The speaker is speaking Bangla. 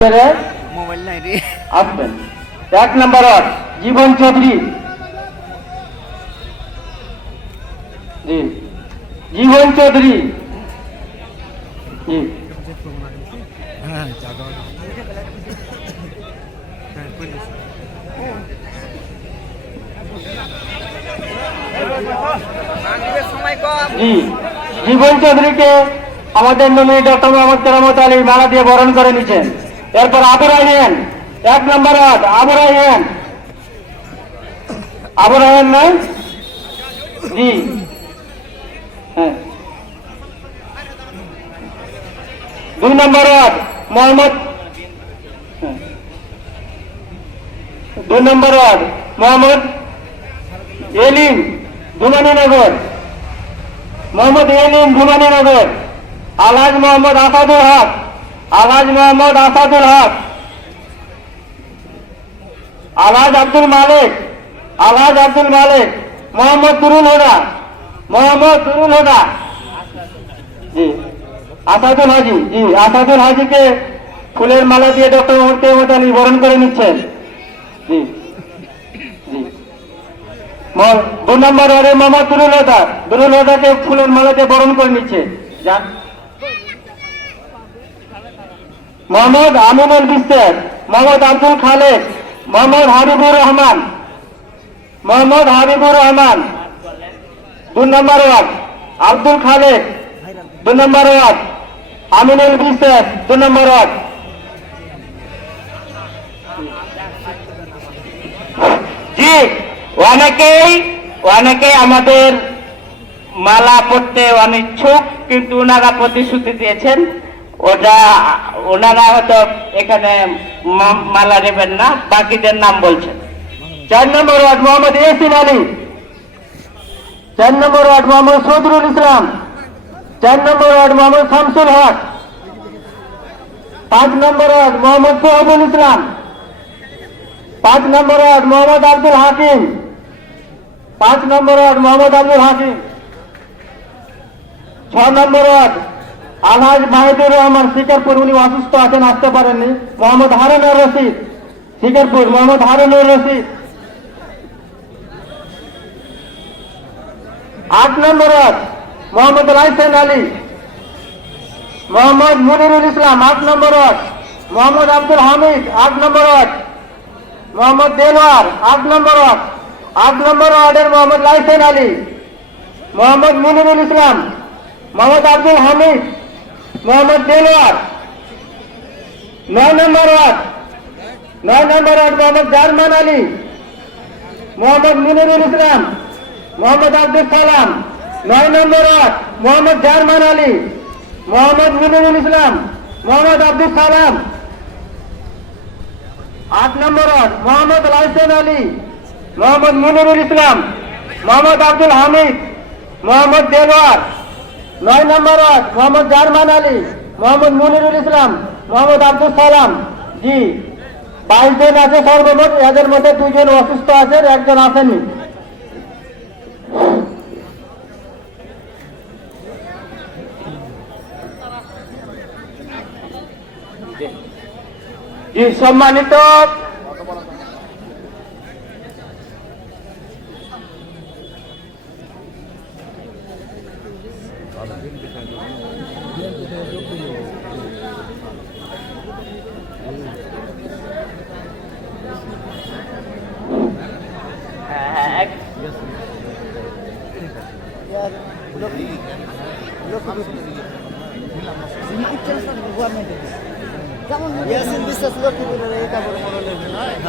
মোবাইল নাই রে আসবেন। 1 নম্বর ওয়ার্ড জীবন চৌধুরী। জি জীবন চৌধুরী। জি জি জীবন চৌধুরীকে আমাদের নমিনি ডক্টর মোহাম্মদ কেরামত আলী মালা দিয়ে বরণ করে নিচ্ছেন। এরপর আবু রায়হান 1 নম্বর ওয়ার্ড আবু রায়হান। আবু রায়হান নাই? জি হ্যাঁ। 2 নম্বর ওয়ার্ড মোহাম্মদ 2 নম্বর ওয়ার্ড মোহাম্মদ এলিম ধুমানীনগর। মোহাম্মদ এলিম ধুমানীনগর। আলহাজ মোহাম্মদ আসাদুল হক। আলহাজ মোহাম্মদ আসাদুল হক। আলহাজ আব্দুল মালিক। আলহাজ আব্দুল মালিক। মোহাম্মদ দুরুল হুদা। মোহাম্মদ দুরুল হুদা। জি আসাদুল হাজি। জি আসাদুল হাজিকে ফুলের মালা দিয়ে ডক্টর মোহাম্মদ কেরামত আলী বরণ করে নিচ্ছেন। জি জি 2 নম্বর ওয়ার্ডে মোহাম্মদ দুরুল হুদা। দুরুল হুদাকে ফুলের মালা দিয়ে বরণ করে নিচ্ছে। যান মোহাম্মদ আমিনুল বিশ্বাস। মোহাম্মদ আব্দুল খালেক। মোহাম্মদ হাবিবুর রহমান। মোহাম্মদ হাবিবুর রহমান 2 নম্বর ওয়ার্ড আব্দুল খালেক 2 নম্বর ওয়ার্ড। আমিনুল বিশ্বাস 2 নম্বর ওয়ার্ড। জি অনেকেই আমাদের মালা পড়তে অনিচ্ছুক, কিন্তু ওনারা প্রতিশ্রুতি দিয়েছেন ওনারা হয়তো এখানে মালা নেবেন না, বাকিদের নাম বলছেন। 4 নম্বর ওয়ার্ড মোহাম্মদ ইয়াসিন আলী। 4 নম্বর ওয়ার্ড মোহাম্মদ সদরুল ইসলাম। 4 নম্বর ওয়ার্ড মোহাম্মদ শামসুল হক। 5 নম্বর ওয়ার্ড মোহাম্মদ সোহাবুল ইসলাম। 5 নম্বর ওয়ার্ড মোহাম্মদ আব্দুল হাকিম। 5 নম্বর ওয়ার্ড মোহাম্মদ আব্দুল হাকিম। 6 নম্বর ওয়ার্ড আলহাজ মাহিদুর রহমান শিকারপুর, উনি অসুস্থ আছেন, আসতে পারেননি। মোহাম্মদ হারুনুর রশিদ শিকারপুর। মোহাম্মদ হারুনুর রশিদ। 8 নম্বর ওয়ার্ড মোহাম্মদ লাইসেন আলী। মোহাম্মদ মুনিরুল ইসলাম 8 নম্বর ওয়ার্ড। মোহাম্মদ আব্দুল হামিদ 8 নম্বর ওয়ার্ড। মোহাম্মদ দেলোয়ার 8 নম্বর ওয়ার্ড। 8 নম্বর ওয়ার্ডের মোহাম্মদ লাইসেন আলী। মোহাম্মদ মুনিরুল ইসলাম। মোহাম্মদ আব্দুল হামিদ। মোহাম্মদ দেলোয়ার। 9 নম্বর ওয়ার্ড মোহাম্মদ জারমান আলী। মোহাম্মদ মুনিরুল ইসলাম। মোহাম্মদ আব্দুল সালাম 9 নম্বর ওয়ার্ড মোহাম্মদ জারমান আলী। মোহাম্মদ মুনিরুল ইসলাম। মোহাম্মদ আব্দুল সালাম। 8 নম্বর ওয়ার্ড মোহাম্মদ লাইসেন আলী। মোহাম্মদ মুনিরুল ইসলাম। মোহাম্মদ আব্দুল হামিদ। মোহাম্মদ দেলোয়ার। 9 নম্বর ওয়ার্ড মোহাম্মদ জারমান আলী। মোহাম্মদ মুনিরুল ইসলাম। মোহাম্মদ আব্দুল সালাম। জি 22 জন আছে সর্বমোট। এদের মধ্যে 2 জন অসুস্থ আছেন, 1 জন আসেননি। জি সম্মানিত যেমন ইয়াসিন বিশ্বাস লক্ষ্মীপুরের এই কাপড় মরলের নারায়ণ